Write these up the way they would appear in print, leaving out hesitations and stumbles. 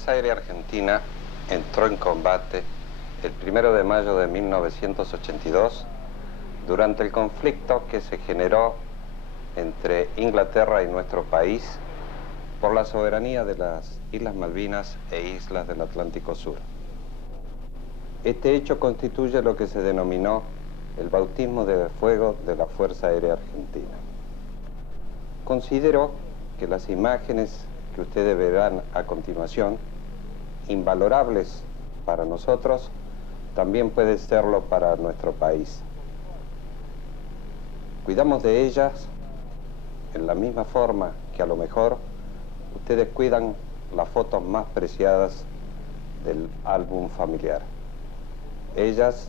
Fuerza Aérea Argentina entró en combate el 1 de mayo de 1982 durante el conflicto que se generó entre Inglaterra y nuestro país por la soberanía de las Islas Malvinas e islas del Atlántico Sur. Este hecho constituye lo que se denominó el bautismo de fuego de la Fuerza Aérea Argentina. Considero que las imágenes que ustedes verán a continuación, invalorables para nosotros, también puede serlo para nuestro país. Cuidamos de ellas en la misma forma que a lo mejor ustedes cuidan las fotos más preciadas del álbum familiar. Ellas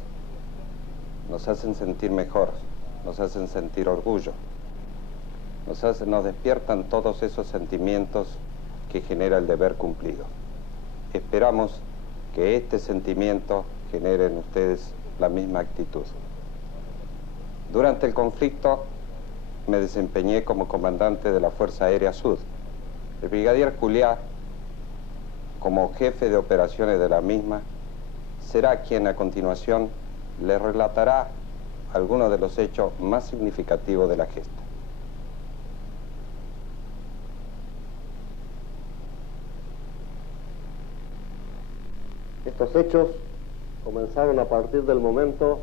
nos hacen sentir mejor, nos hacen sentir orgullo, nos despiertan todos esos sentimientos que genera el deber cumplido. Esperamos que este sentimiento genere en ustedes la misma actitud. Durante el conflicto me desempeñé como comandante de la Fuerza Aérea Sud. El brigadier Juliá, como jefe de operaciones de la misma, será quien a continuación les relatará algunos de los hechos más significativos de la gesta. Estos hechos comenzaron a partir del momento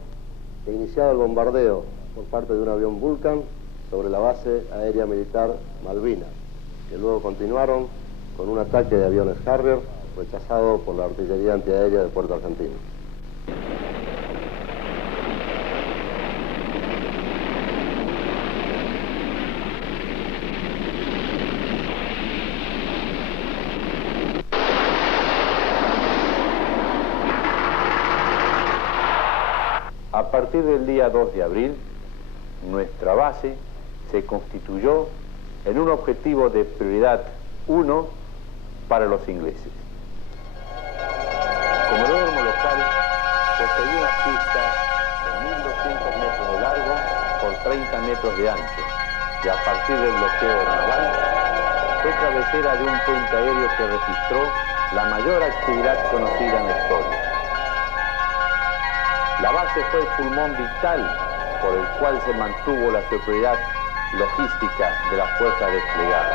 que iniciaba el bombardeo por parte de un avión Vulcan sobre la base aérea militar Malvinas, que luego continuaron con un ataque de aviones Harrier rechazado por la artillería antiaérea de Puerto Argentino. A partir del día 2 de abril, nuestra base se constituyó en un objetivo de prioridad 1 para los ingleses. Como aeródromo local, poseía una pista de 1.200 metros de largo por 30 metros de ancho, y a partir del bloqueo naval, fue cabecera de un puente aéreo que registró la mayor actividad conocida en la historia. La base fue el pulmón vital por el cual se mantuvo la superioridad logística de las fuerzas desplegadas.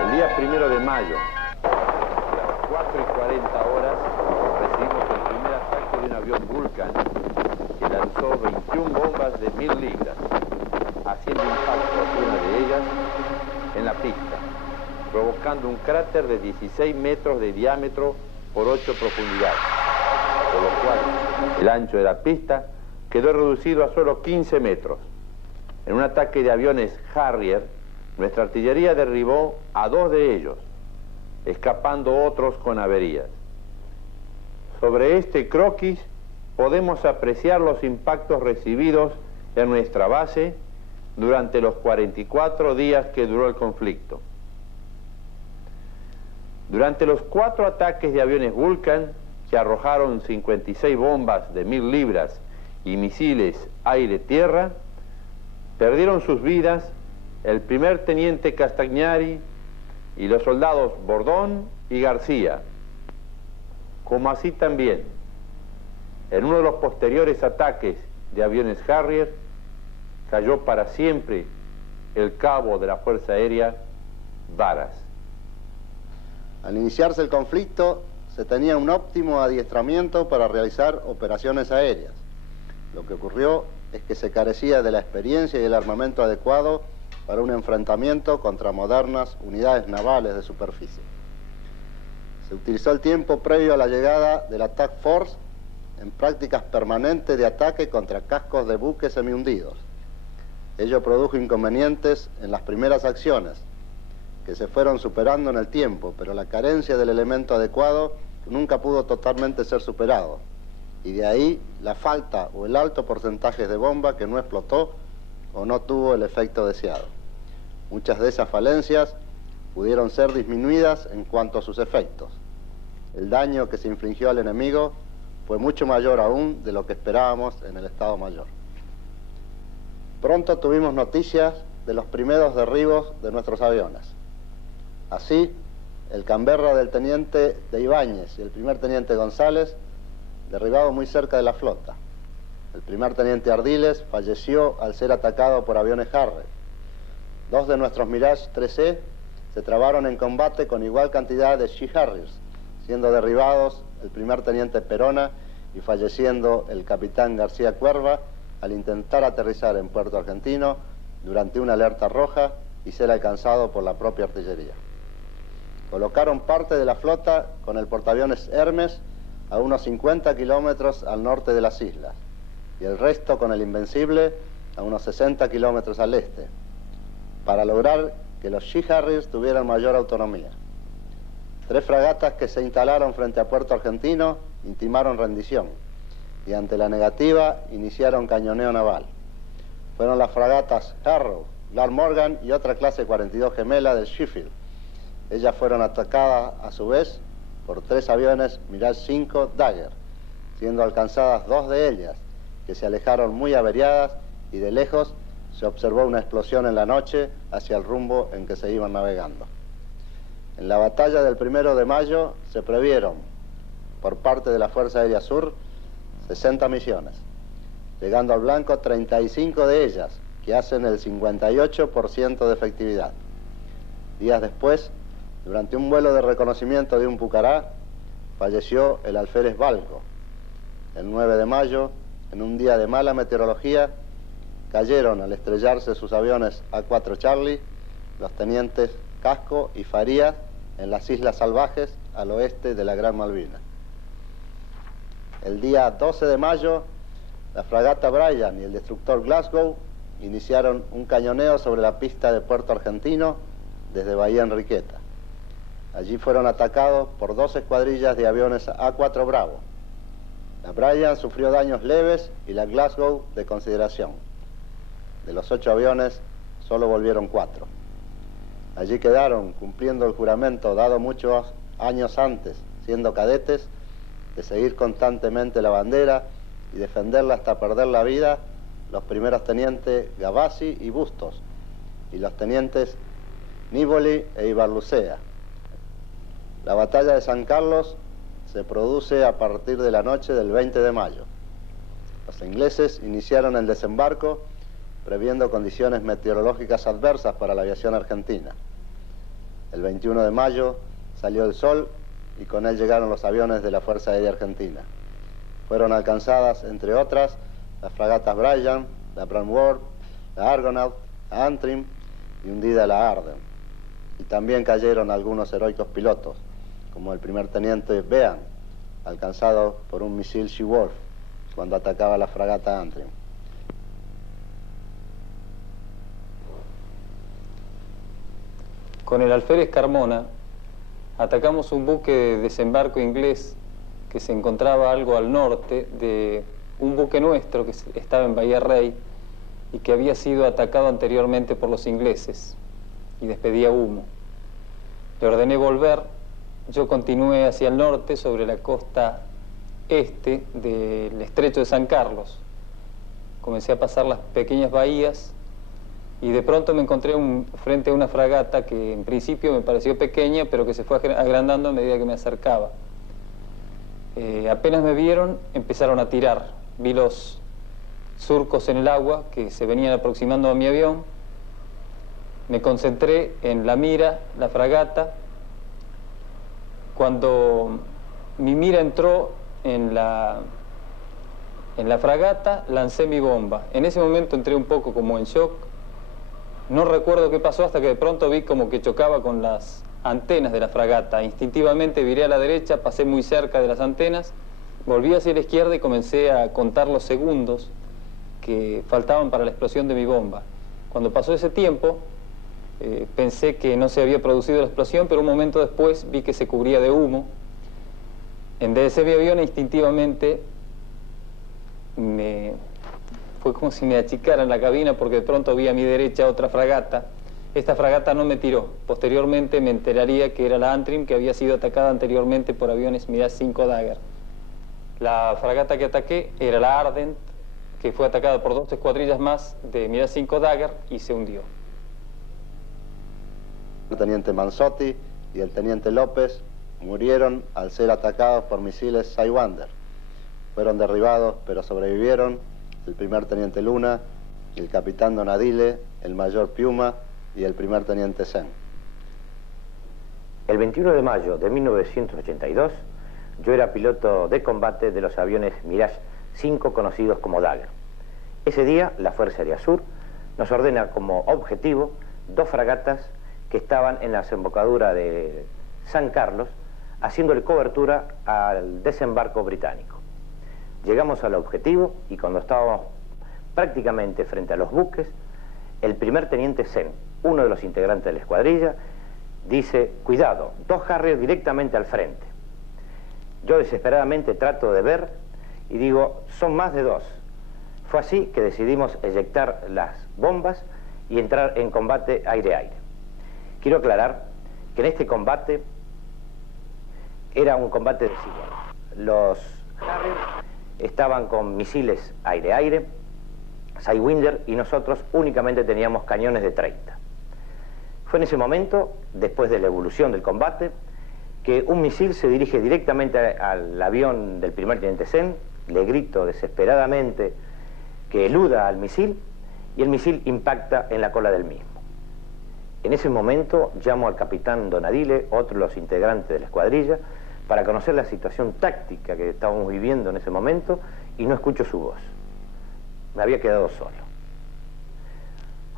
El día 1 de mayo, a las 4:40 horas, recibimos el primer ataque de un avión Vulcan que lanzó 21 bombas de 1000 libras, haciendo impacto una de ellas en la pista, provocando un cráter de 16 metros de diámetro por 8 profundidad, por lo cual el ancho de la pista quedó reducido a solo 15 metros. En un ataque de aviones Harrier, nuestra artillería derribó a 2 de ellos, escapando otros con averías. Sobre este croquis podemos apreciar los impactos recibidos en nuestra base durante los 44 días que duró el conflicto. Durante los 4 ataques de aviones Vulcan, que arrojaron 56 bombas de 1000 libras y misiles aire-tierra, perdieron sus vidas el primer teniente Castagnari y los soldados Bordón y García, como así también, en uno de los posteriores ataques de aviones Harrier, cayó para siempre el cabo de la Fuerza Aérea, Varas. Al iniciarse el conflicto, se tenía un óptimo adiestramiento para realizar operaciones aéreas. Lo que ocurrió es que se carecía de la experiencia y el armamento adecuado para un enfrentamiento contra modernas unidades navales de superficie. Se utilizó el tiempo previo a la llegada de la Task Force en prácticas permanentes de ataque contra cascos de buques semihundidos. Ello produjo inconvenientes en las primeras acciones, que se fueron superando en el tiempo, pero la carencia del elemento adecuado nunca pudo totalmente ser superado, y de ahí la falta o el alto porcentaje de bomba que no explotó o no tuvo el efecto deseado. Muchas de esas falencias pudieron ser disminuidas en cuanto a sus efectos. El daño que se infligió al enemigo fue mucho mayor aún de lo que esperábamos en el Estado Mayor. Pronto tuvimos noticias de los primeros derribos de nuestros aviones. Así, el Canberra del teniente de Ibáñez y el primer teniente González, derribado muy cerca de la flota. El primer teniente Ardiles falleció al ser atacado por aviones Harrier. Dos de nuestros Mirage 3E se trabaron en combate con igual cantidad de She Harriers, siendo derribados el primer teniente Perona y falleciendo el capitán García Cuerva al intentar aterrizar en Puerto Argentino durante una alerta roja y ser alcanzado por la propia artillería. Colocaron parte de la flota con el portaaviones Hermes a unos 50 kilómetros al norte de las islas y el resto con el Invencible a unos 60 kilómetros al este, para lograr que los She Harriers tuvieran mayor autonomía. 3 fragatas que se instalaron frente a Puerto Argentino intimaron rendición y ante la negativa iniciaron cañoneo naval. Fueron las fragatas Harrow, Glenmorgan y otra clase 42 gemela del Sheffield. Ellas fueron atacadas a su vez por 3 aviones Mirage 5 Dagger, siendo alcanzadas 2 de ellas, que se alejaron muy averiadas y de lejos se observó una explosión en la noche hacia el rumbo en que se iban navegando. En la batalla del 1 de mayo se previeron, por parte de la Fuerza Aérea Sur, 60 misiones, llegando al blanco 35 de ellas, que hacen el 58% de efectividad. Días después, durante un vuelo de reconocimiento de un Pucará, falleció el alférez Balco. El 9 de mayo, en un día de mala meteorología, cayeron al estrellarse sus aviones A4 Charlie los tenientes Casco y Farías en las Islas Salvajes al oeste de la Gran Malvina. El día 12 de mayo, la fragata Bryan y el destructor Glasgow iniciaron un cañoneo sobre la pista de Puerto Argentino desde Bahía Enriqueta. Allí fueron atacados por 2 escuadrillas de aviones A4 Bravo. La Bryan sufrió daños leves y la Glasgow de consideración. De los 8 aviones, solo volvieron 4. Allí quedaron, cumpliendo el juramento dado muchos años antes, siendo cadetes, de seguir constantemente la bandera y defenderla hasta perder la vida, los primeros tenientes Gavassi y Bustos, y los tenientes Nívoli e Ibarlucea. La batalla de San Carlos se produce a partir de la noche del 20 de mayo. Los ingleses iniciaron el desembarco previendo condiciones meteorológicas adversas para la aviación argentina. El 21 de mayo salió el sol y con él llegaron los aviones de la Fuerza Aérea Argentina. Fueron alcanzadas, entre otras, las fragatas Bryan, la Brandword, la Argonaut, la Antrim y hundida la Arden. Y también cayeron algunos heroicos pilotos, como el primer teniente Bean, alcanzado por un misil She-Wolf cuando atacaba la fragata Antrim. Con el alférez Carmona atacamos un buque de desembarco inglés que se encontraba algo al norte de un buque nuestro que estaba en Bahía Rey y que había sido atacado anteriormente por los ingleses y despedía humo. Le ordené volver. Yo continué hacia el norte sobre la costa este del estrecho de San Carlos. Comencé a pasar las pequeñas bahías y de pronto me encontré frente a una fragata que en principio me pareció pequeña, pero que se fue agrandando a medida que me acercaba. Apenas me vieron, empezaron a tirar. Vi los surcos en el agua que se venían aproximando a mi avión. Me concentré en la mira, la fragata. Cuando mi mira entró en la fragata, lancé mi bomba. En ese momento entré un poco como en shock. No recuerdo qué pasó hasta que de pronto vi como que chocaba con las antenas de la fragata. Instintivamente viré a la derecha, pasé muy cerca de las antenas, volví hacia la izquierda y comencé a contar los segundos que faltaban para la explosión de mi bomba. Cuando pasó ese tiempo, pensé que no se había producido la explosión, pero un momento después vi que se cubría de humo. Enderecé mi avión e instintivamente fue como si me achicaran la cabina porque de pronto vi a mi derecha otra fragata. Esta fragata no me tiró. Posteriormente me enteraría que era la Antrim, que había sido atacada anteriormente por aviones Mirage 5 Dagger. La fragata que ataqué era la Ardent, que fue atacada por 2 escuadrillas más de Mirage 5 Dagger y se hundió. El teniente Manzotti y el teniente López murieron al ser atacados por misiles Sidewinder. Fueron derribados, pero sobrevivieron el primer teniente Luna, el capitán Donadile, el mayor Piuma y el primer teniente Sen. El 21 de mayo de 1982, yo era piloto de combate de los aviones Mirage 5 conocidos como Dagger. Ese día, la Fuerza Aérea Sur nos ordena como objetivo 2 fragatas que estaban en la desembocadura de San Carlos, haciéndole cobertura al desembarco británico. Llegamos al objetivo y cuando estábamos prácticamente frente a los buques, el primer teniente Sen, uno de los integrantes de la escuadrilla, dice: cuidado, 2 Harrier directamente al frente. Yo desesperadamente trato de ver y digo: son más de 2. Fue así que decidimos eyectar las bombas y entrar en combate aire-aire. Quiero aclarar que en este combate era un combate desigual. Los Harrier estaban con misiles aire-aire, Sidewinder, y nosotros únicamente teníamos cañones de 30. Fue en ese momento, después de la evolución del combate, que un misil se dirige directamente al avión del primer teniente Sen. Le grito desesperadamente que eluda al misil y el misil impacta en la cola del mismo. En ese momento llamo al capitán Donadile, otro de los integrantes de la escuadrilla, para conocer la situación táctica que estábamos viviendo en ese momento, y no escucho su voz. Me había quedado solo.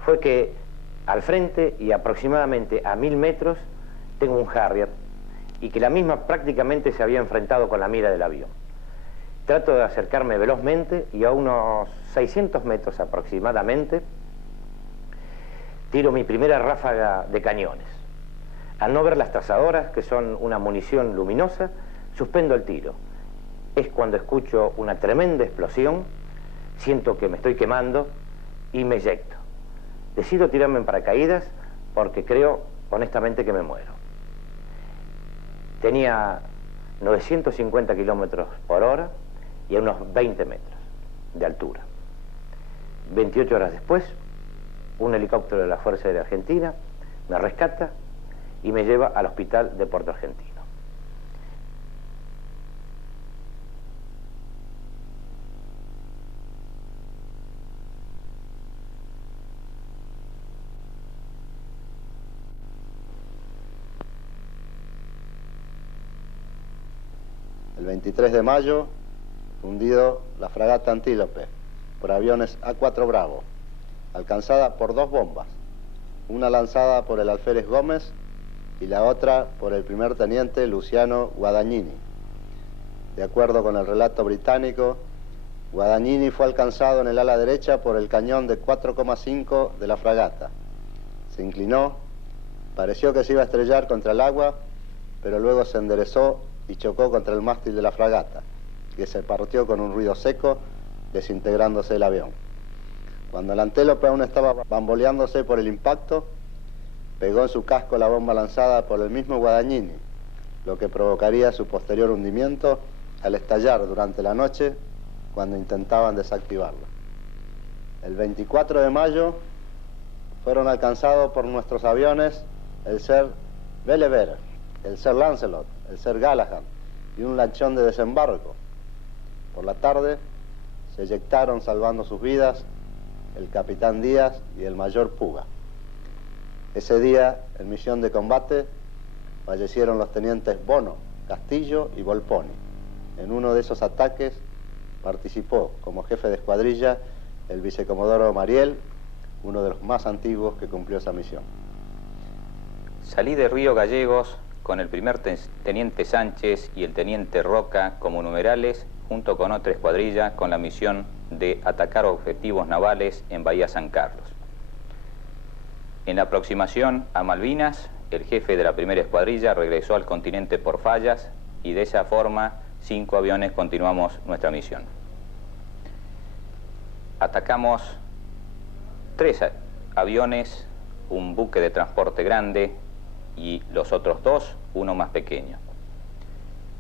Fue que al frente y aproximadamente a 1000 metros tengo un Harrier, y que la misma prácticamente se había enfrentado con la mira del avión. Trato de acercarme velozmente y a unos 600 metros aproximadamente tiro mi primera ráfaga de cañones. Al no ver las trazadoras, que son una munición luminosa, suspendo el tiro. Es cuando escucho una tremenda explosión, siento que me estoy quemando y me eyecto. Decido tirarme en paracaídas porque creo honestamente que me muero. Tenía 950 kilómetros por hora y a unos 20 metros de altura. 28 horas después, un helicóptero de la Fuerza Aérea Argentina me rescata y me lleva al hospital de Puerto Argentino. El 23 de mayo, hundido la fragata Antílope por aviones A4 Bravo, alcanzada por 2 bombas, una lanzada por el alférez Gómez y la otra por el primer teniente Luciano Guadagnini. De acuerdo con el relato británico, Guadagnini fue alcanzado en el ala derecha por el cañón de 4,5 de la fragata. Se inclinó, pareció que se iba a estrellar contra el agua, pero luego se enderezó y chocó contra el mástil de la fragata, que se partió con un ruido seco, desintegrándose el avión. Cuando el Antílope aún estaba bamboleándose por el impacto, pegó en su casco la bomba lanzada por el mismo Guadagnini, lo que provocaría su posterior hundimiento al estallar durante la noche cuando intentaban desactivarlo. El 24 de mayo fueron alcanzados por nuestros aviones el Sir Bellever, el Sir Lancelot, el Sir Galahad y un lanchón de desembarco. Por la tarde se eyectaron, salvando sus vidas, el capitán Díaz y el mayor Puga. Ese día, en misión de combate, fallecieron los tenientes Bono, Castillo y Volponi. En uno de esos ataques participó como jefe de escuadrilla el vicecomodoro Mariel, uno de los más antiguos que cumplió esa misión. Salí de Río Gallegos con el primer teniente Sánchez y el teniente Roca como numerales, junto con otra escuadrilla con la misión de atacar objetivos navales en Bahía San Carlos. En la aproximación a Malvinas, el jefe de la primera escuadrilla regresó al continente por fallas y de esa forma 5 aviones continuamos nuestra misión. Atacamos 3 aviones, un buque de transporte grande y los otros 2, uno más pequeño.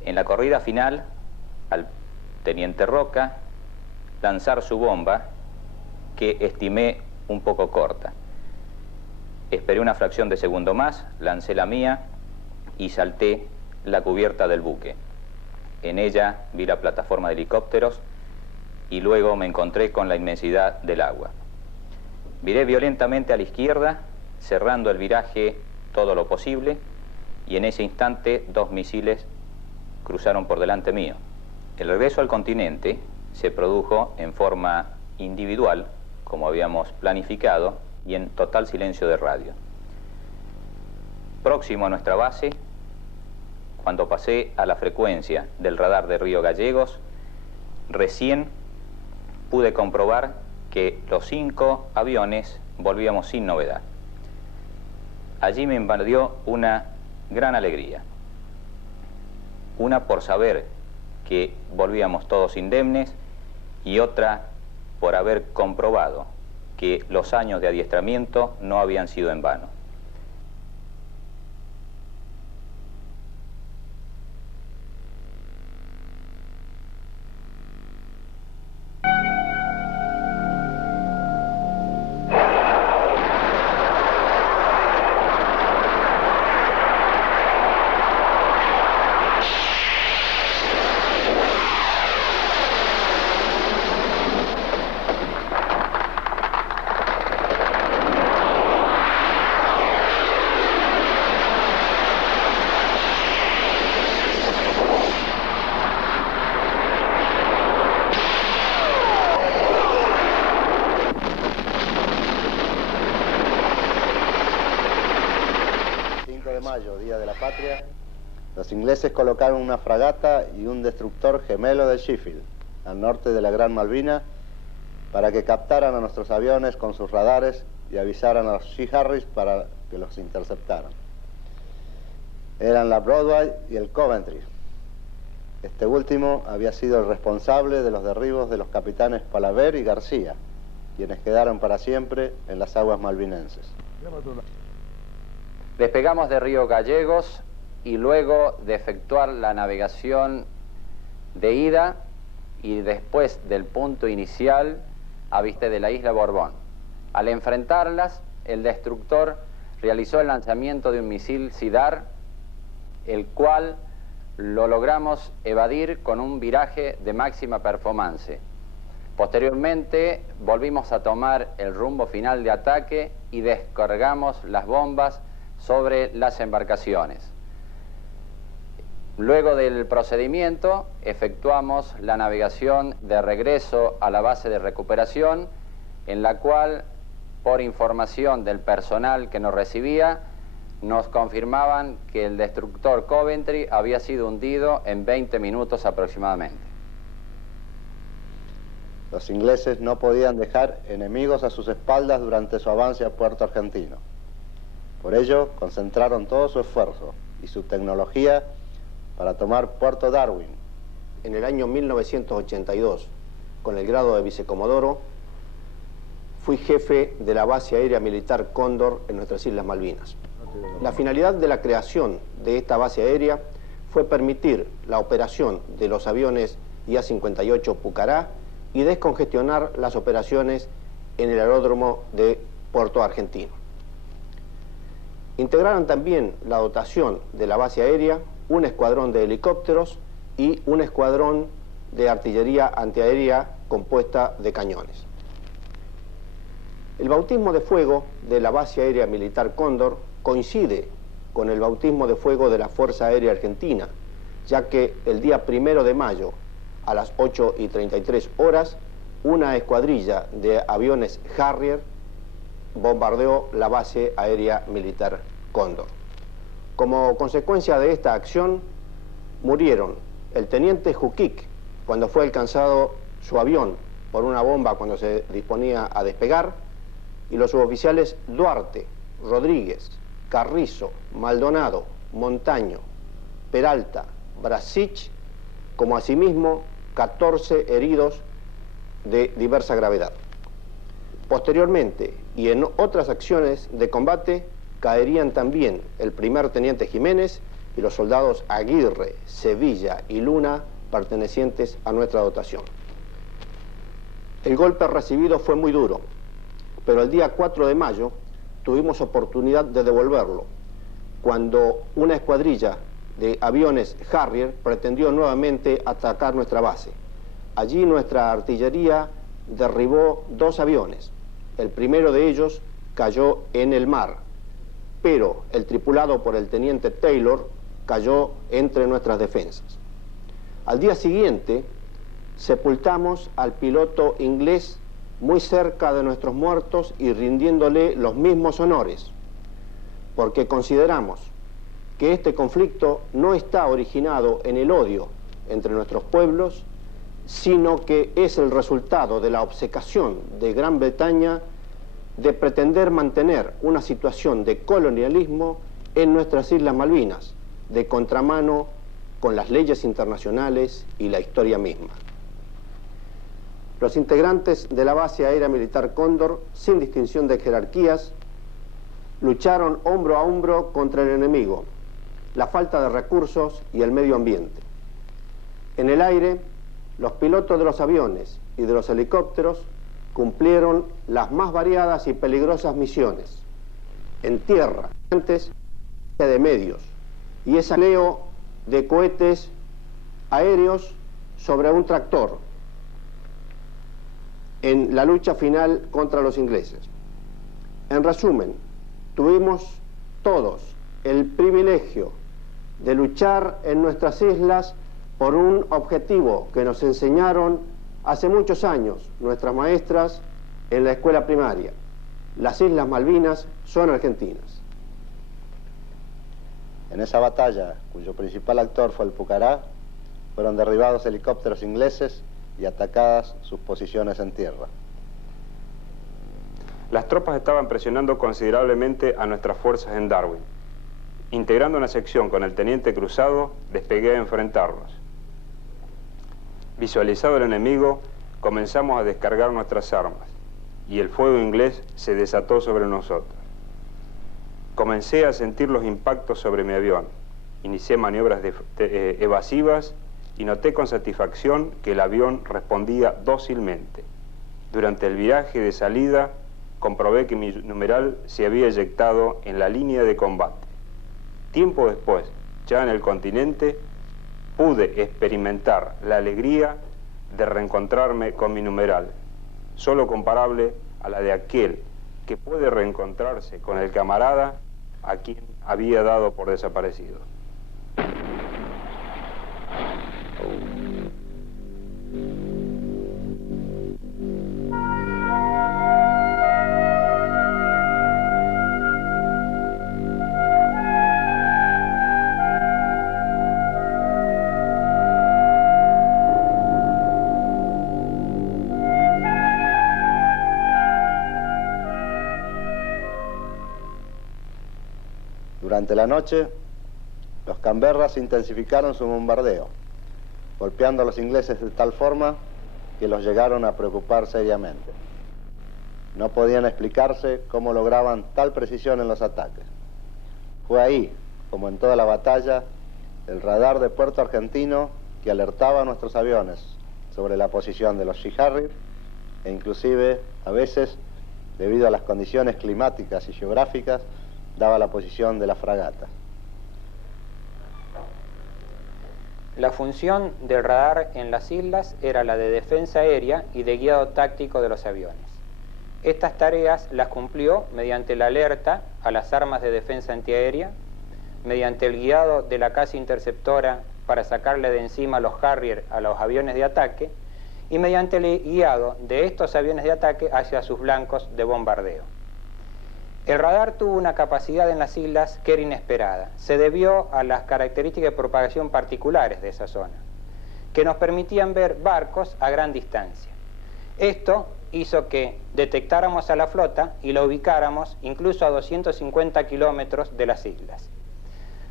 En la corrida final, al teniente Roca lanzar su bomba, que estimé un poco corta. Esperé una fracción de segundo más, lancé la mía, y salté la cubierta del buque. En ella vi la plataforma de helicópteros y luego me encontré con la inmensidad del agua. Viré violentamente a la izquierda, cerrando el viraje todo lo posible, y en ese instante 2 misiles cruzaron por delante mío. El regreso al continente se produjo en forma individual, como habíamos planificado, y en total silencio de radio. Próximo a nuestra base, cuando pasé a la frecuencia del radar de Río Gallegos, recién pude comprobar que los 5 aviones volvíamos sin novedad. Allí me invadió una gran alegría. Una por saber que volvíamos todos indemnes y otra por haber comprobado que los años de adiestramiento no habían sido en vano. Día de la Patria, los ingleses colocaron una fragata y un destructor gemelo de Sheffield, al norte de la Gran Malvina, para que captaran a nuestros aviones con sus radares y avisaran a los Sea Harris para que los interceptaran. Eran la Broadway y el Coventry. Este último había sido el responsable de los derribos de los capitanes Palaver y García, quienes quedaron para siempre en las aguas malvinenses. Despegamos de Río Gallegos y luego de efectuar la navegación de ida y después del punto inicial avisté de la isla Borbón. Al enfrentarlas, el destructor realizó el lanzamiento de un misil SIDAR, el cual lo logramos evadir con un viraje de máxima performance. Posteriormente volvimos a tomar el rumbo final de ataque y descargamos las bombas sobre las embarcaciones. Luego del procedimiento, efectuamos la navegación de regreso a la base de recuperación, en la cual, por información del personal que nos recibía, nos confirmaban que el destructor Coventry había sido hundido en 20 minutos aproximadamente. Los ingleses no podían dejar enemigos a sus espaldas durante su avance a Puerto Argentino. Por ello, concentraron todo su esfuerzo y su tecnología para tomar Puerto Darwin. En el año 1982, con el grado de vicecomodoro, fui jefe de la base aérea militar Cóndor en nuestras Islas Malvinas. La finalidad de la creación de esta base aérea fue permitir la operación de los aviones IA-58 Pucará y descongestionar las operaciones en el aeródromo de Puerto Argentino. Integraron también la dotación de la base aérea un escuadrón de helicópteros y un escuadrón de artillería antiaérea compuesta de cañones. El bautismo de fuego de la base aérea militar Cóndor coincide con el bautismo de fuego de la Fuerza Aérea Argentina, ya que el día 1 de mayo, a las 8:33 horas, una escuadrilla de aviones Harrier bombardeó la base aérea militar Cóndor. Como consecuencia de esta acción, murieron el teniente Juquic cuando fue alcanzado su avión por una bomba cuando se disponía a despegar, y los suboficiales Duarte, Rodríguez, Carrizo, Maldonado, Montaño, Peralta, Brasich, como asimismo 14 heridos de diversa gravedad. Posteriormente, y en otras acciones de combate, caerían también el primer teniente Jiménez y los soldados Aguirre, Sevilla y Luna, pertenecientes a nuestra dotación. El golpe recibido fue muy duro, pero el día 4 de mayo tuvimos oportunidad de devolverlo, cuando una escuadrilla de aviones Harrier pretendió nuevamente atacar nuestra base. Allí nuestra artillería derribó 2 aviones. El primero de ellos cayó en el mar, pero el tripulado por el teniente Taylor cayó entre nuestras defensas. Al día siguiente sepultamos al piloto inglés muy cerca de nuestros muertos y rindiéndole los mismos honores, porque consideramos que este conflicto no está originado en el odio entre nuestros pueblos, sino que es el resultado de la obcecación de Gran Bretaña de pretender mantener una situación de colonialismo en nuestras Islas Malvinas, de contramano con las leyes internacionales y la historia misma. Los integrantes de la base aérea militar Cóndor, sin distinción de jerarquías, lucharon hombro a hombro contra el enemigo, la falta de recursos y el medio ambiente. En el aire, los pilotos de los aviones y de los helicópteros cumplieron las más variadas y peligrosas misiones. En tierra, antes de medios, y ese empleo de cohetes aéreos sobre un tractor en la lucha final contra los ingleses. En resumen, tuvimos todos el privilegio de luchar en nuestras islas por un objetivo que nos enseñaron hace muchos años nuestras maestras en la escuela primaria. Las Islas Malvinas son argentinas. En esa batalla, cuyo principal actor fue el Pucará, fueron derribados helicópteros ingleses y atacadas sus posiciones en tierra. Las tropas estaban presionando considerablemente a nuestras fuerzas en Darwin. Integrando una sección con el teniente Cruzado, despegué a enfrentarlos. Visualizado el enemigo, comenzamos a descargar nuestras armas y el fuego inglés se desató sobre nosotros. Comencé a sentir los impactos sobre mi avión, inicié maniobras evasivas y noté con satisfacción que el avión respondía dócilmente. Durante el viraje de salida, comprobé que mi numeral se había eyectado en la línea de combate. Tiempo después, ya en el continente, pude experimentar la alegría de reencontrarme con mi numeral, solo comparable a la de aquel que puede reencontrarse con el camarada a quien había dado por desaparecido. Durante la noche, los Canberras intensificaron su bombardeo, golpeando a los ingleses de tal forma que los llegaron a preocupar seriamente. No podían explicarse cómo lograban tal precisión en los ataques. Fue ahí, como en toda la batalla, el radar de Puerto Argentino que alertaba a nuestros aviones sobre la posición de los Sea Harrier e inclusive, a veces, debido a las condiciones climáticas y geográficas, daba la posición de la fragata. La función del radar en las islas era la de defensa aérea y de guiado táctico de los aviones. Estas tareas las cumplió mediante la alerta a las armas de defensa antiaérea, mediante el guiado de la caza interceptora para sacarle de encima los Harrier a los aviones de ataque y mediante el guiado de estos aviones de ataque hacia sus blancos de bombardeo. El radar tuvo una capacidad en las islas que era inesperada. Se debió a las características de propagación particulares de esa zona, que nos permitían ver barcos a gran distancia. Esto hizo que detectáramos a la flota y la ubicáramos incluso a 250 kilómetros de las islas.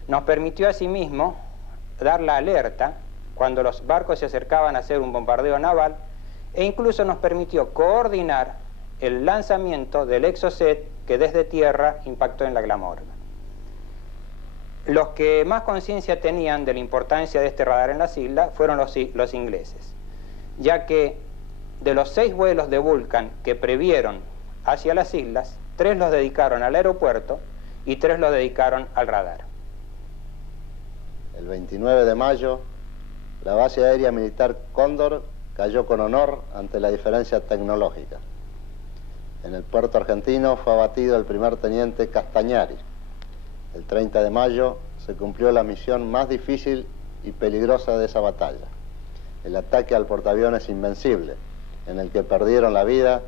Nos permitió asimismo dar la alerta cuando los barcos se acercaban a hacer un bombardeo naval e incluso nos permitió coordinar el lanzamiento del Exocet que desde tierra impactó en la Glamorgan. Los que más conciencia tenían de la importancia de este radar en las islas fueron los ingleses, ya que de los 6 vuelos de Vulcan que previeron hacia las islas, 3 los dedicaron al aeropuerto y 3 lo dedicaron al radar. El 29 de mayo, la base aérea militar Cóndor cayó con honor ante la diferencia tecnológica. En el puerto argentino fue abatido el primer teniente Castañari. El 30 de mayo se cumplió la misión más difícil y peligrosa de esa batalla, el ataque al portaaviones Invencible, en el que perdieron la vida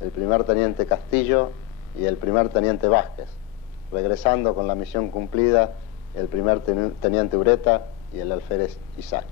el primer teniente Castillo y el primer teniente Vázquez, regresando con la misión cumplida el primer teniente Ureta y el alférez Isaac.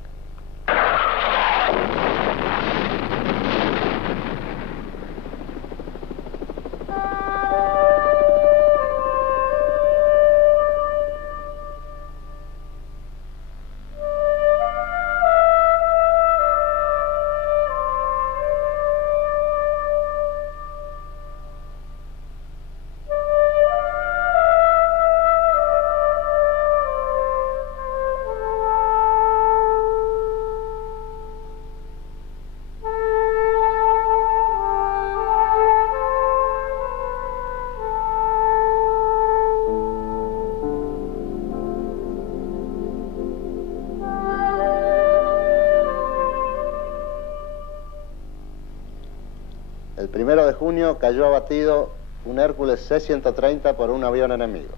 El 1 de junio cayó abatido un Hércules C-130 por un avión enemigo.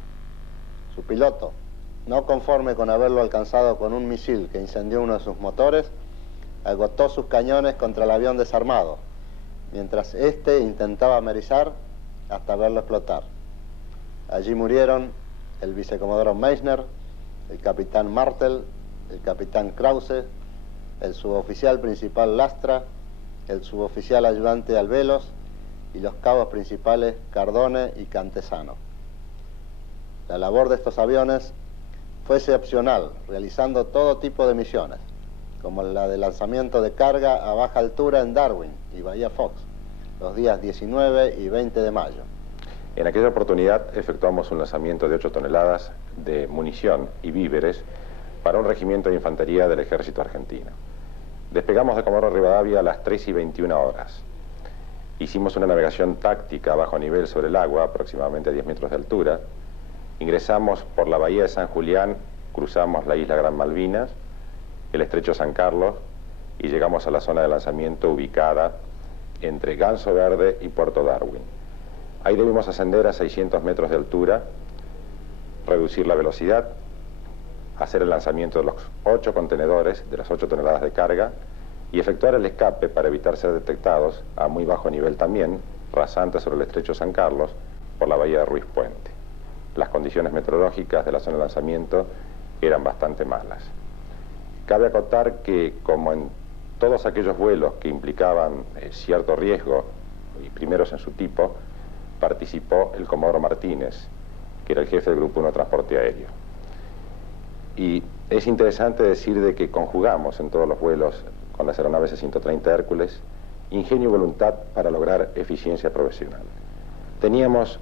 Su piloto, no conforme con haberlo alcanzado con un misil que incendió uno de sus motores, agotó sus cañones contra el avión desarmado, mientras éste intentaba amerizar hasta verlo explotar. Allí murieron el vicecomodoro Meissner, el capitán Martel, el capitán Krause, el suboficial principal Lastra, el suboficial ayudante Alvelos y los cabos principales Cardone y Cantesano. La labor de estos aviones fue excepcional, realizando todo tipo de misiones, como la de lanzamiento de carga a baja altura en Darwin y Bahía Fox, los días 19 y 20 de mayo. En aquella oportunidad efectuamos un lanzamiento de 8 toneladas de munición y víveres para un regimiento de infantería del ejército argentino. Despegamos de Comodoro Rivadavia a las 3:21 horas. Hicimos una navegación táctica a bajo nivel sobre el agua, aproximadamente a 10 metros de altura. Ingresamos por la bahía de San Julián, cruzamos la isla Gran Malvinas, el estrecho San Carlos y llegamos a la zona de lanzamiento ubicada entre Ganso Verde y Puerto Darwin. Ahí debimos ascender a 600 metros de altura, reducir la velocidad, hacer el lanzamiento de los 8 contenedores, de las 8 toneladas de carga, y efectuar el escape para evitar ser detectados a muy bajo nivel también, rasante sobre el estrecho San Carlos, por la bahía de Ruiz Puente. Las condiciones meteorológicas de la zona de lanzamiento eran bastante malas. Cabe acotar que, como en todos aquellos vuelos que implicaban cierto riesgo, y primeros en su tipo, participó el comodoro Martínez, que era el jefe del Grupo 1 de Transporte Aéreo. Y es interesante decir de que conjugamos en todos los vuelos con las aeronaves C-130 Hércules ingenio y voluntad para lograr eficiencia profesional. Teníamos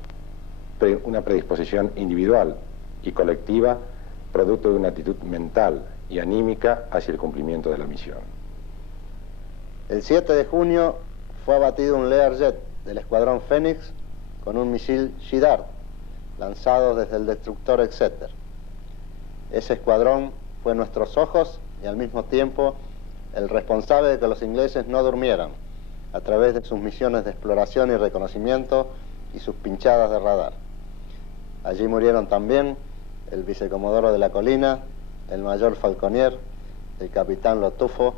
una predisposición individual y colectiva producto de una actitud mental y anímica hacia el cumplimiento de la misión. El 7 de junio fue abatido un Learjet del escuadrón Fénix con un misil Shidard lanzado desde el destructor Exeter. Ese escuadrón fue nuestros ojos y al mismo tiempo el responsable de que los ingleses no durmieran a través de sus misiones de exploración y reconocimiento y sus pinchadas de radar. Allí murieron también el vicecomodoro de la Colina, el mayor Falconier, el capitán Lotufo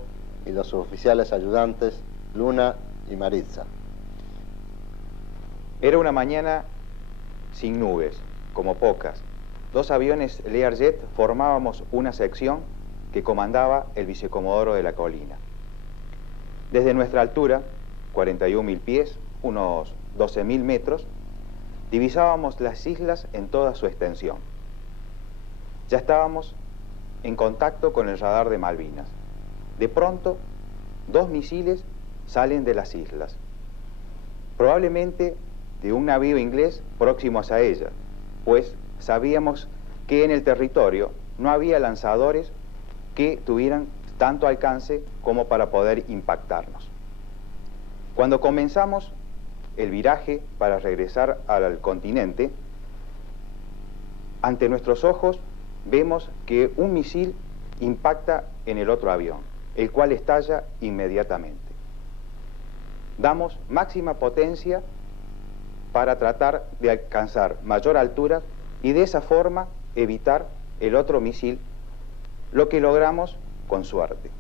y los suboficiales ayudantes Luna y Maritza. Era una mañana sin nubes, como pocas. 2 aviones Learjet formábamos una sección que comandaba el vicecomodoro de la Colina. Desde nuestra altura, 41.000 pies, unos 12.000 metros, divisábamos las islas en toda su extensión. Ya estábamos en contacto con el radar de Malvinas. De pronto, 2 misiles salen de las islas, probablemente de un navío inglés próximo hacia ella, pues sabíamos que en el territorio no había lanzadores que tuvieran tanto alcance como para poder impactarnos. Cuando comenzamos el viraje para regresar al continente, ante nuestros ojos vemos que un misil impacta en el otro avión, el cual estalla inmediatamente. Damos máxima potencia para tratar de alcanzar mayor altura y de esa forma evitar el otro misil, lo que logramos con suerte,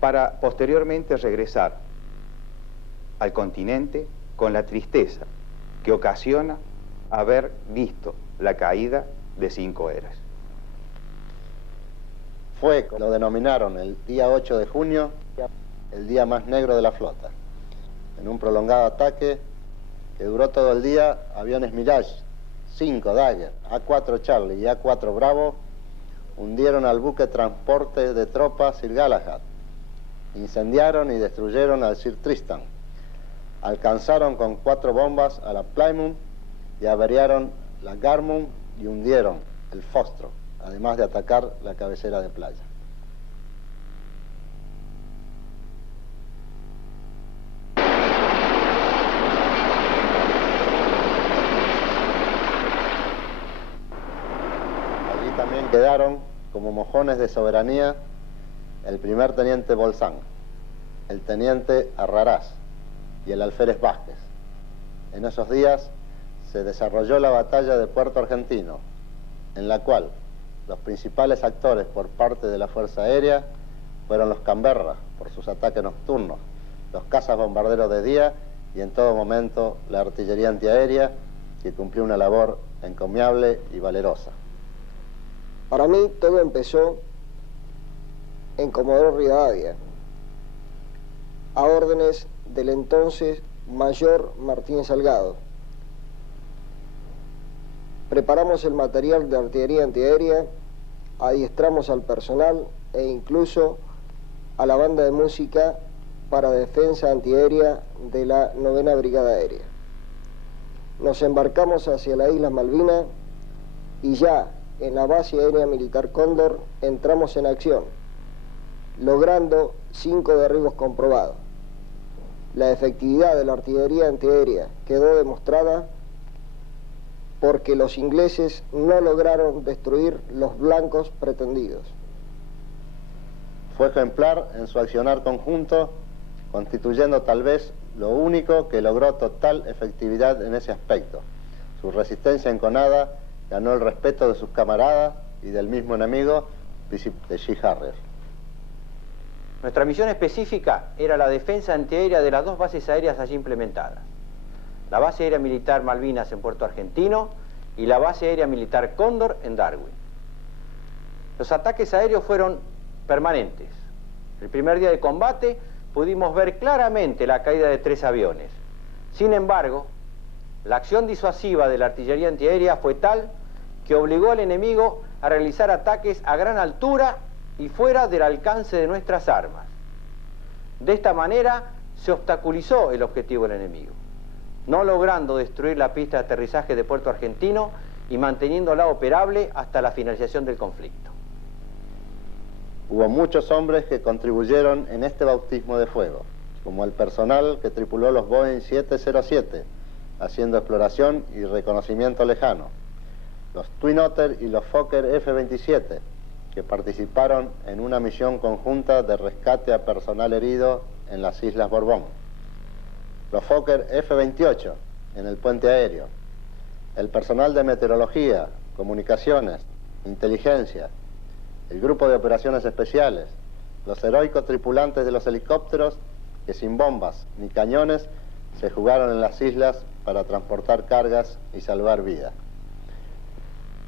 para posteriormente regresar al continente con la tristeza que ocasiona haber visto la caída de 5 héroes. Lo denominaron el día 8 de junio, el día más negro de la flota. En un prolongado ataque que duró todo el día, aviones Mirage 5 Dagger, A4 Charlie y A4 Bravo hundieron al buque transporte de tropas Sir Galahad, incendiaron y destruyeron al Sir Tristan, alcanzaron con 4 bombas a la Plymouth y averiaron la Garmund y hundieron el Fostro, además de atacar la cabecera de playa. Allí también quedaron como mojones de soberanía el primer teniente Bolsán, el teniente Arrarás y el alférez Vázquez. En esos días se desarrolló la batalla de Puerto Argentino, en la cual los principales actores por parte de la Fuerza Aérea fueron los Canberra, por sus ataques nocturnos, los cazas bombarderos de día y en todo momento la artillería antiaérea, que cumplió una labor encomiable y valerosa. Para mí todo empezó en Comodoro Rivadavia, a órdenes del entonces mayor Martínez Salgado. Preparamos el material de artillería antiaérea, adiestramos al personal e incluso a la banda de música para defensa antiaérea de la 9ª Brigada Aérea. Nos embarcamos hacia las Islas Malvinas y ya en la base aérea militar Cóndor entramos en acción, logrando 5 derribos comprobados. La efectividad de la artillería antiaérea quedó demostrada porque los ingleses no lograron destruir los blancos pretendidos. Fue ejemplar en su accionar conjunto, constituyendo tal vez lo único que logró total efectividad en ese aspecto. Su resistencia enconada ganó el respeto de sus camaradas y del mismo enemigo, de G. Harrier. Nuestra misión específica era la defensa antiaérea de las 2 bases aéreas allí implementadas. La base aérea militar Malvinas en Puerto Argentino y la base aérea militar Cóndor en Darwin. Los ataques aéreos fueron permanentes. El primer día de combate pudimos ver claramente la caída de 3 aviones. Sin embargo, la acción disuasiva de la artillería antiaérea fue tal que obligó al enemigo a realizar ataques a gran altura y fuera del alcance de nuestras armas. De esta manera se obstaculizó el objetivo del enemigo, no logrando destruir la pista de aterrizaje de Puerto Argentino y manteniéndola operable hasta la finalización del conflicto. Hubo muchos hombres que contribuyeron en este bautismo de fuego, como el personal que tripuló los Boeing 707, haciendo exploración y reconocimiento lejano, los Twin Otter y los Fokker F-27, que participaron en una misión conjunta de rescate a personal herido en las Islas Borbón, los Fokker F-28 en el puente aéreo, el personal de meteorología, comunicaciones, inteligencia, el grupo de operaciones especiales, los heroicos tripulantes de los helicópteros que sin bombas ni cañones se jugaron en las islas para transportar cargas y salvar vidas.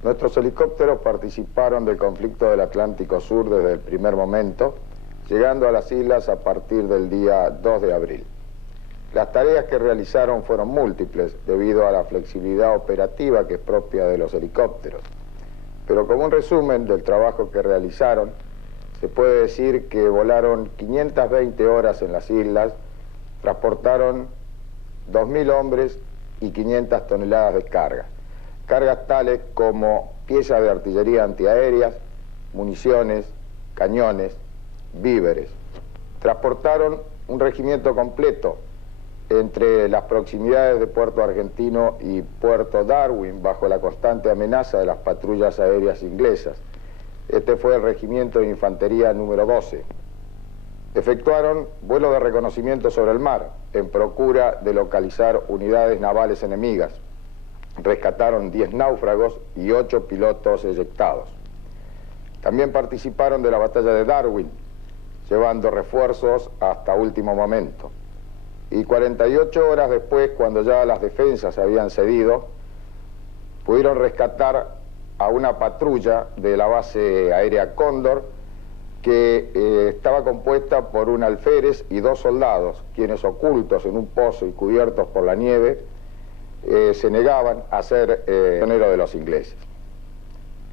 Nuestros helicópteros participaron del conflicto del Atlántico Sur desde el primer momento, llegando a las islas a partir del día 2 de abril. Las tareas que realizaron fueron múltiples debido a la flexibilidad operativa que es propia de los helicópteros. Pero como un resumen del trabajo que realizaron, se puede decir que volaron 520 horas en las islas, transportaron 2.000 hombres y 500 toneladas de carga. Cargas tales como piezas de artillería antiaéreas, municiones, cañones, víveres. Transportaron un regimiento completo entre las proximidades de Puerto Argentino y Puerto Darwin, bajo la constante amenaza de las patrullas aéreas inglesas. Este fue el Regimiento de Infantería número 12. Efectuaron vuelo de reconocimiento sobre el mar, en procura de localizar unidades navales enemigas. Rescataron 10 náufragos y 8 pilotos eyectados. También participaron de la batalla de Darwin, llevando refuerzos hasta último momento. Y 48 horas después, cuando ya las defensas habían cedido, pudieron rescatar a una patrulla de la base aérea Cóndor que estaba compuesta por un alférez y 2 soldados, quienes ocultos en un pozo y cubiertos por la nieve, se negaban a ser prisioneros de los ingleses.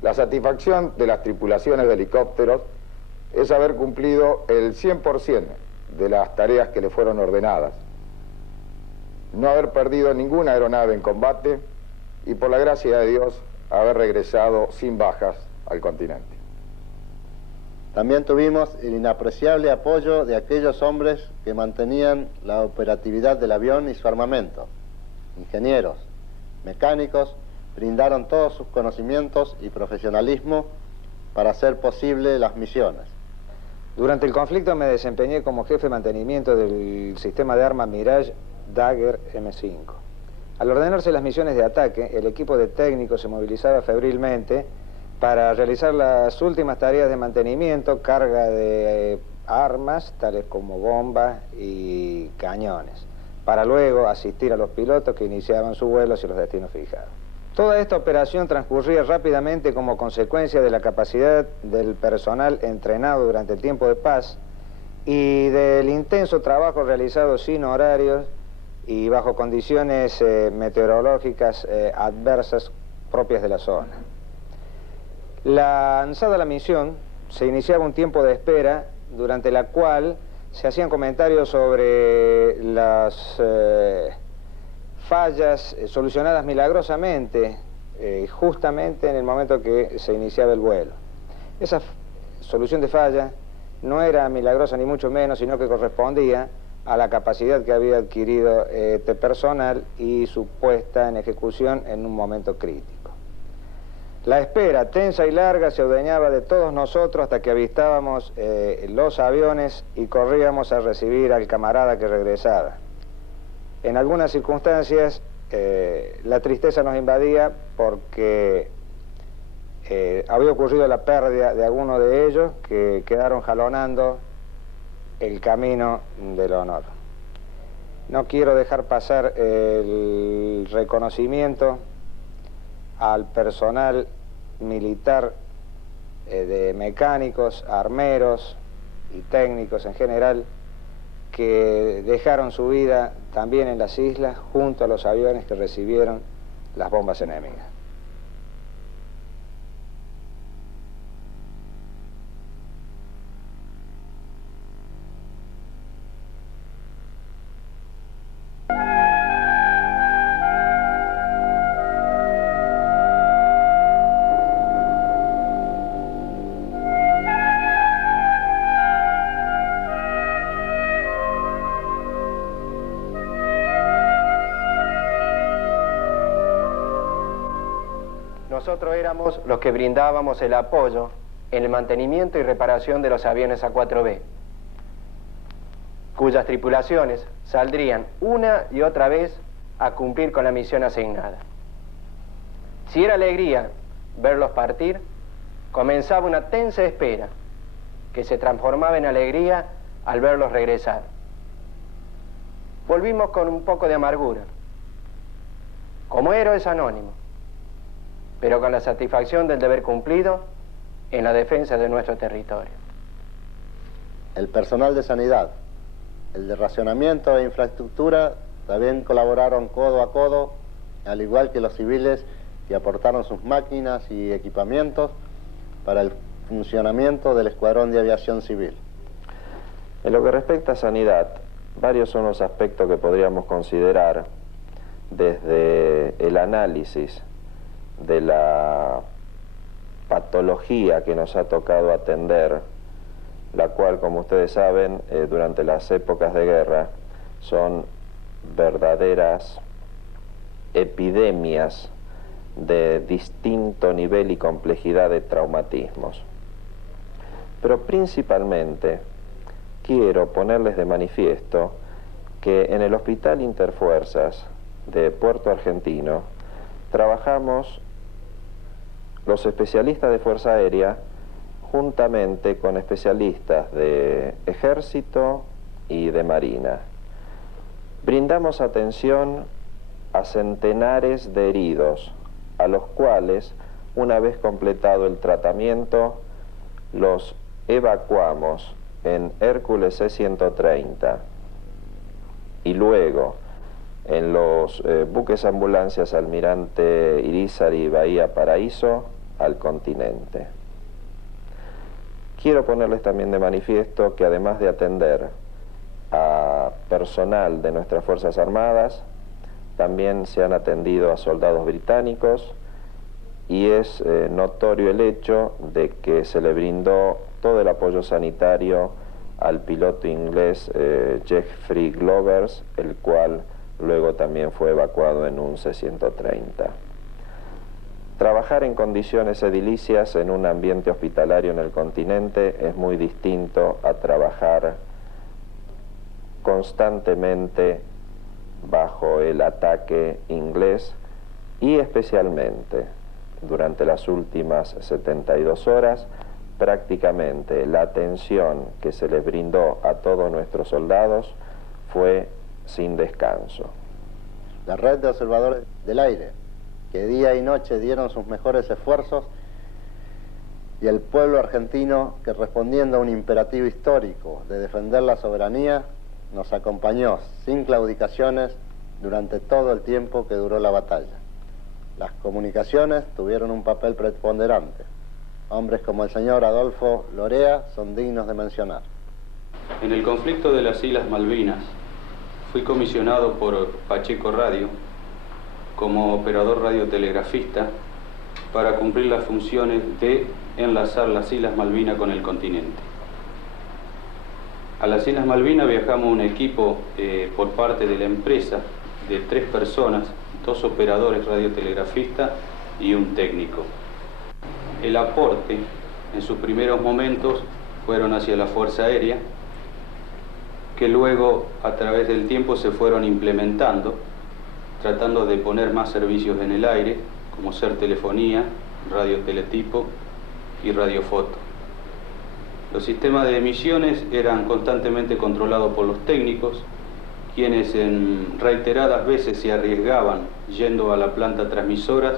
La satisfacción de las tripulaciones de helicópteros es haber cumplido el 100% de las tareas que le fueron ordenadas, no haber perdido ninguna aeronave en combate y, por la gracia de Dios, haber regresado sin bajas al continente. También tuvimos el inapreciable apoyo de aquellos hombres que mantenían la operatividad del avión y su armamento. Ingenieros, mecánicos, brindaron todos sus conocimientos y profesionalismo para hacer posible las misiones. Durante el conflicto me desempeñé como jefe de mantenimiento del sistema de armas Mirage Dagger M5. Al ordenarse las misiones de ataque, el equipo de técnicos se movilizaba febrilmente para realizar las últimas tareas de mantenimiento, carga de armas, tales como bombas y cañones, para luego asistir a los pilotos que iniciaban su vuelo hacia los destinos fijados. Toda esta operación transcurría rápidamente como consecuencia de la capacidad del personal entrenado durante el tiempo de paz y del intenso trabajo realizado sin horarios y bajo condiciones meteorológicas adversas propias de la zona. Lanzada la misión, se iniciaba un tiempo de espera durante la cual se hacían comentarios sobre las fallas solucionadas milagrosamente, justamente en el momento que se iniciaba el vuelo. Esa solución de falla no era milagrosa ni mucho menos, sino que correspondía a la capacidad que había adquirido este personal y su puesta en ejecución en un momento crítico. La espera tensa y larga se adueñaba de todos nosotros hasta que avistábamos los aviones y corríamos a recibir al camarada que regresaba. En algunas circunstancias la tristeza nos invadía porque había ocurrido la pérdida de algunos de ellos que quedaron jalonando el camino del honor. No quiero dejar pasar el reconocimiento al personal militar de mecánicos, armeros y técnicos en general que dejaron su vida también en las islas junto a los aviones que recibieron las bombas enemigas. Nosotros éramos los que brindábamos el apoyo en el mantenimiento y reparación de los aviones A4B, cuyas tripulaciones saldrían una y otra vez a cumplir con la misión asignada. Si era alegría verlos partir, comenzaba una tensa espera que se transformaba en alegría al verlos regresar. Volvimos con un poco de amargura, como héroes anónimos, pero con la satisfacción del deber cumplido en la defensa de nuestro territorio. El personal de sanidad, el de racionamiento e infraestructura también colaboraron codo a codo, al igual que los civiles que aportaron sus máquinas y equipamientos para el funcionamiento del Escuadrón de Aviación Civil. En lo que respecta a sanidad, varios son los aspectos que podríamos considerar desde el análisis de la patología que nos ha tocado atender, la cual, como ustedes saben, durante las épocas de guerra son verdaderas epidemias de distinto nivel y complejidad de traumatismos. Pero principalmente quiero ponerles de manifiesto que en el Hospital Interfuerzas de Puerto Argentino trabajamos los especialistas de Fuerza Aérea juntamente con especialistas de Ejército y de Marina. Brindamos atención a centenares de heridos, a los cuales, una vez completado el tratamiento, los evacuamos en Hércules C-130 y luego en los buques ambulancias Almirante Irízar y Bahía Paraíso al continente. Quiero ponerles también de manifiesto que además de atender a personal de nuestras Fuerzas Armadas, también se han atendido a soldados británicos y es notorio el hecho de que se le brindó todo el apoyo sanitario al piloto inglés Geoffrey Glovers, el cual luego también fue evacuado en un C-130. Trabajar en condiciones edilicias en un ambiente hospitalario en el continente es muy distinto a trabajar constantemente bajo el ataque inglés y especialmente durante las últimas 72 horas, prácticamente la atención que se les brindó a todos nuestros soldados fue sin descanso. La red de observadores del aire, que día y noche dieron sus mejores esfuerzos, y el pueblo argentino que, respondiendo a un imperativo histórico de defender la soberanía, nos acompañó sin claudicaciones durante todo el tiempo que duró la batalla. Las comunicaciones tuvieron un papel preponderante. Hombres como el señor Adolfo Lorea son dignos de mencionar. En el conflicto de las Islas Malvinas, fui comisionado por Pacheco Radio como operador radiotelegrafista para cumplir las funciones de enlazar las Islas Malvinas con el continente. A las Islas Malvinas viajamos un equipo por parte de la empresa de 3 personas, 2 operadores radiotelegrafistas y un técnico. El aporte en sus primeros momentos fueron hacia la Fuerza Aérea, que luego a través del tiempo se fueron implementando, tratando de poner más servicios en el aire, como ser telefonía, radioteletipo y radiofoto. Los sistemas de emisiones eran constantemente controlados por los técnicos, quienes en reiteradas veces se arriesgaban yendo a la planta transmisora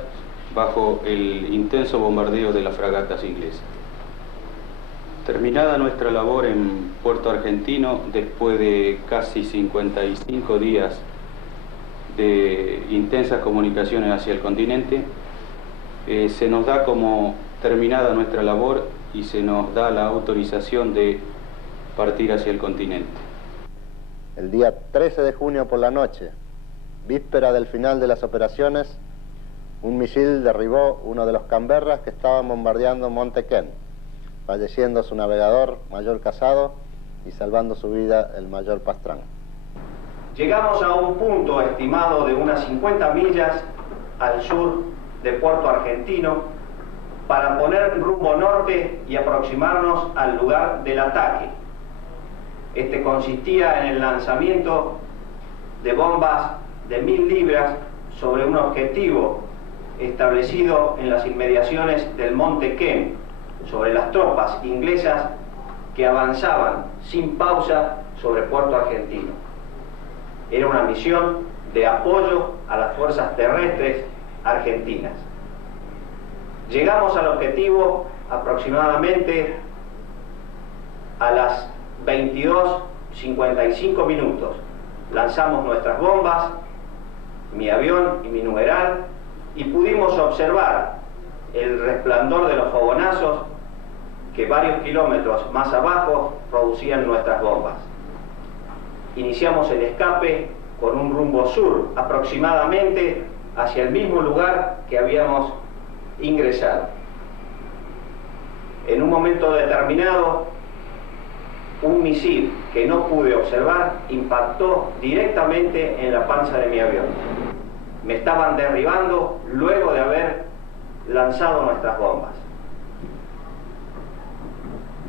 bajo el intenso bombardeo de las fragatas inglesas. Terminada nuestra labor en Puerto Argentino, después de casi 55 días de intensas comunicaciones hacia el continente, se nos da como terminada nuestra labor y se nos da la autorización de partir hacia el continente. El día 13 de junio por la noche, víspera del final de las operaciones, un misil derribó uno de los Canberras que estaban bombardeando Monte Kent, falleciendo su navegador, Mayor Casado, y salvando su vida el Mayor Pastrán. Llegamos a un punto estimado de unas 50 millas al sur de Puerto Argentino para poner rumbo norte y aproximarnos al lugar del ataque. Este consistía en el lanzamiento de bombas de 1000 libras sobre un objetivo establecido en las inmediaciones del Monte Kent, sobre las tropas inglesas que avanzaban sin pausa sobre Puerto Argentino. Era una misión de apoyo a las fuerzas terrestres argentinas. Llegamos al objetivo aproximadamente a las 22:55 minutos. Lanzamos nuestras bombas, mi avión y mi numeral, y pudimos observar el resplandor de los fogonazos que varios kilómetros más abajo producían nuestras bombas. Iniciamos el escape con un rumbo sur, aproximadamente hacia el mismo lugar que habíamos ingresado. En un momento determinado, un misil que no pude observar impactó directamente en la panza de mi avión. Me estaban derribando luego de haber lanzado nuestras bombas.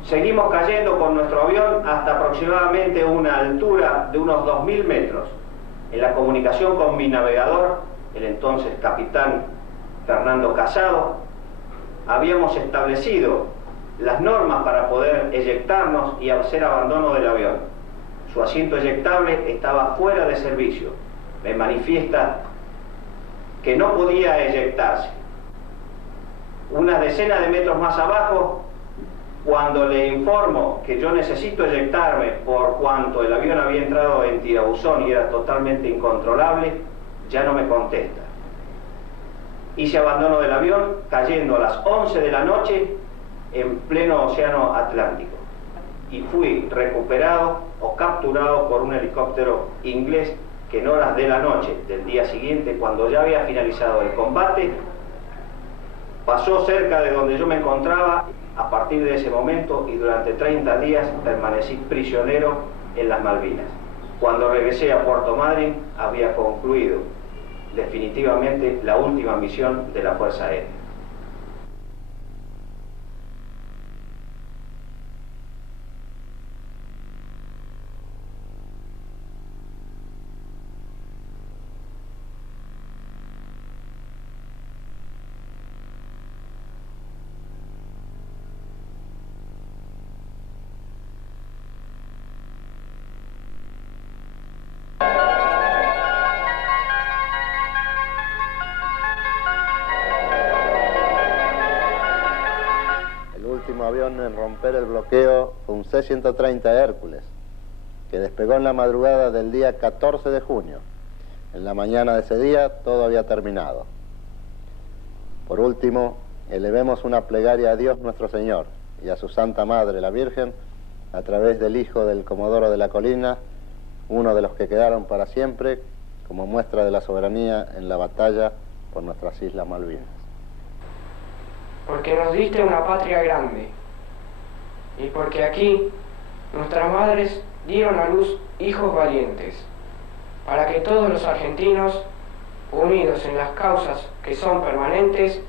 Seguimos cayendo con nuestro avión hasta aproximadamente una altura de unos 2000 metros. En la comunicación con mi navegador, el entonces capitán Fernando Casado, habíamos establecido las normas para poder eyectarnos y hacer abandono del avión. Su asiento eyectable estaba fuera de servicio. Me manifiesta que no podía eyectarse. Unas decenas de metros más abajo, cuando le informo que yo necesito eyectarme por cuanto el avión había entrado en tirabuzón y era totalmente incontrolable, ya no me contesta. Hice abandono del avión cayendo a las 11 de la noche en pleno océano Atlántico y fui recuperado o capturado por un helicóptero inglés que en horas de la noche del día siguiente, cuando ya había finalizado el combate, pasó cerca de donde yo me encontraba. A partir de ese momento y durante 30 días permanecí prisionero en las Malvinas. Cuando regresé a Puerto Madryn había concluido definitivamente la última misión de la Fuerza Aérea. En romper el bloqueo fue un C-130 Hércules, que despegó en la madrugada del día 14 de junio. En la mañana de ese día todo había terminado. Por último, elevemos una plegaria a Dios nuestro Señor y a su Santa Madre, la Virgen, a través del hijo del Comodoro de la Colina, uno de los que quedaron para siempre, como muestra de la soberanía en la batalla por nuestras Islas Malvinas. Porque nos diste una patria grande, y porque aquí nuestras madres dieron a luz hijos valientes, para que todos los argentinos, unidos en las causas que son permanentes,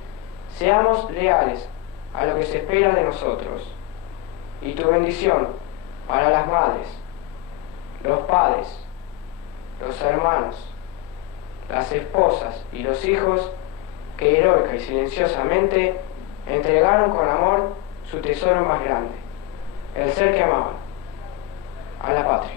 seamos leales a lo que se espera de nosotros. Y tu bendición para las madres, los padres, los hermanos, las esposas y los hijos que heroica y silenciosamente entregaron con amor su tesoro más grande, el ser que amaban, a la patria.